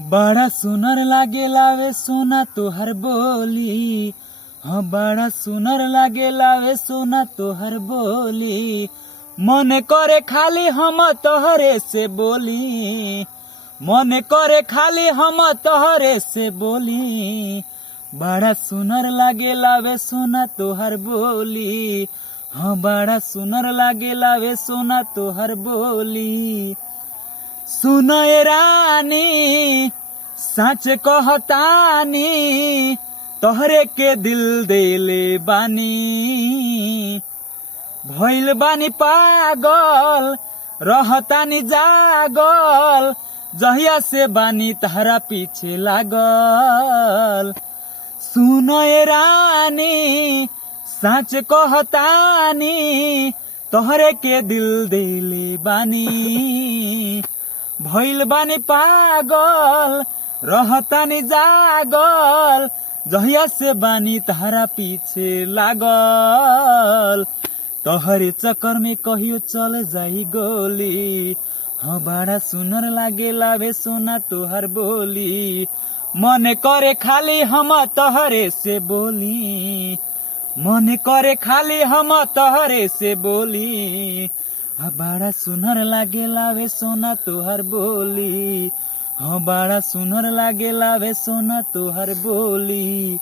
बड़ा सुनर लागेला वे सोना तोहर बोली। हाँ बड़ा सुनर लागेला वे सोना तोहर बोली। मन करे खाली हम तोहरे से बोली। मन करे खाली हम तोहरे से बोली। बड़ा सुनर लागेला वे सोना तोहर बोली। हाँ बड़ा सुनर लागेला वे सोना तोहर बोली। सुनो ए रानी सच कहतानी, तोहरे के दिल देले बानी। भइल बानी पागल रहतानी जागल, जहिया से बानी तहरा पीछे लागल। सुनो ए रानी सच कहतानी, तोहरे के दिल देले बानी। भइल बानी पागल रहतानी जागल, जहिया से बानी तहरा पीछे लागल। तोहरे चक्कर में कहियो चल जाई गोली। हाँ बड़ा सुनर लागेला वे सोना तोहर बोली। मन करे खाली हम तोहरे से बोली। मन करे खाली हम तोहरे से बोली। हाँ बड़ा सुनर लागेला वे सोना तोहर बोली। हाँ बड़ा सुनर लागेला वे सोना तोहर बोली।